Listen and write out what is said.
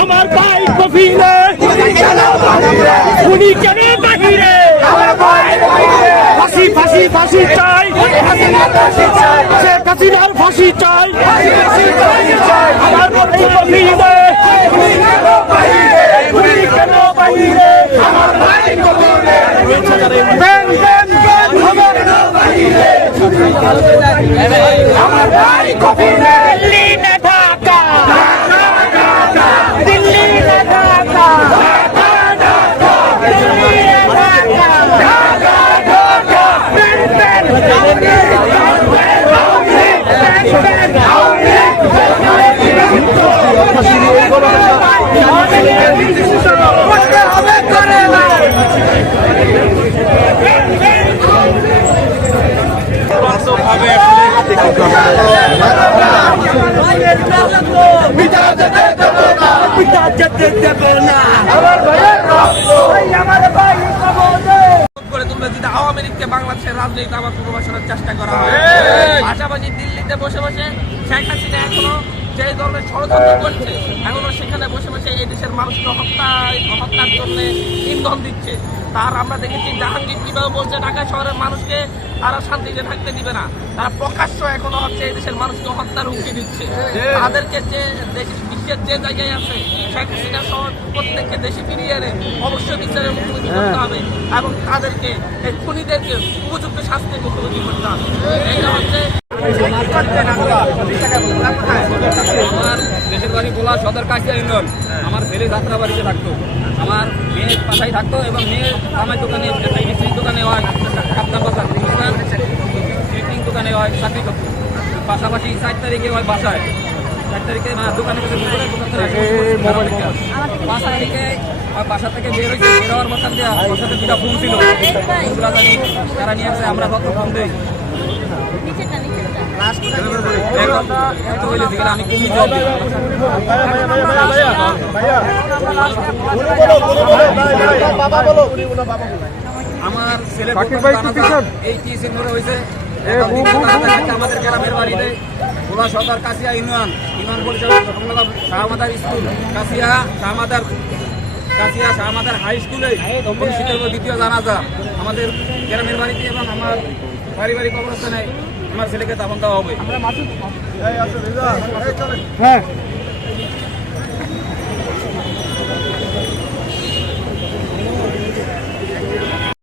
আমার ভাই কফিনে উনি কেন বাহিরে ফাঁসি চাই আমার কফিনে উনি কেন বাহিরে আমার ভাই কফিনে বেন বেন বেন আমার আমার ভাই কফিনে দিল্লি না ঢাকা দিল্লি না ঢাকা দিল্লি না ঢাকা বেন বেন পিতা যেতে দেবে না আমার ভাইয়ের রক্ত আমার ভাই করে তুলবে যদি লীগকে বাংলাদেশের রাজনীতি আবার পুনর্বাসনের চেষ্টা করা হয়। পাশাপাশি দিল্লিতে বসে বসে শেখ হাসিনা এখনও যে ধরনের ষড়যন্ত্র করছে এখনও সেখানে বসে বসে এই দেশের মানুষকে হত্যা হত্যার জন্য ইন্ধন দিচ্ছে। তার আমরা দেখেছি জাহাঙ্গীর কীভাবে বলছে ঢাকা শহরের মানুষকে তারা শান্তিতে থাকতে দিবে না। তারা প্রকাশ্য এখনও হচ্ছে এই দেশের মানুষকে হত্যার হুমকি দিচ্ছে। তাদেরকে যে দেশ বিশ্বের যে জায়গায় আছে শেখ হাসিনা সহ প্রত্যেককে দেশে ফিরিয়ে এনে অবশ্যই বিচারের মুখোমুখি করতে হবে এবং তাদেরকে এই খুনিদেরকে উপযুক্ত শাস্তির মুখোমুখি করতে হবে। এটা হচ্ছে আমার দেশের বাড়ি গোলা সদর কাছিয়া ইউনিয়ন, আমার ছেলে যাত্রা বাড়িতে থাকতো। আমার মেয়ে পাশায় থাকতো এবং মেয়ে আমার দোকানে ইলেকট্রিক দোকানে হয়, কাপ্তান বাজার ইলেকট্রিক দোকানে হয়, চাকরি করতো। পাশাপাশি চার তারিখে হয় বাসায়। চার তারিখে দোকানে। পাঁচ তারিখে বাসা থেকে বের হয়েছে। বের হওয়ার মতন ওর সাথে দুটা ফোন ছিল। তারা নিয়ে আসে আমরা কত ফোন দিই। আমি আমার ছেলে এই কি সিন্ধুরে হয়েছে আমাদের গ্রামের বাড়িতে ভোলা সরকার কাশিয়া ইউনিয়ন ইউনিয়ন সংলগ্ন শাহমাদার স্কুল কাশিয়া শাহমাদার কাশিয়া শাহমাদার হাই স্কুলে অনুষ্ঠিত দ্বিতীয় জানাজা আমাদের গ্রামের বাড়িতে এবং আমার পারিবারিক নাই আমার ছেলেকে দাফন দেওয়া হবে। হ্যাঁ।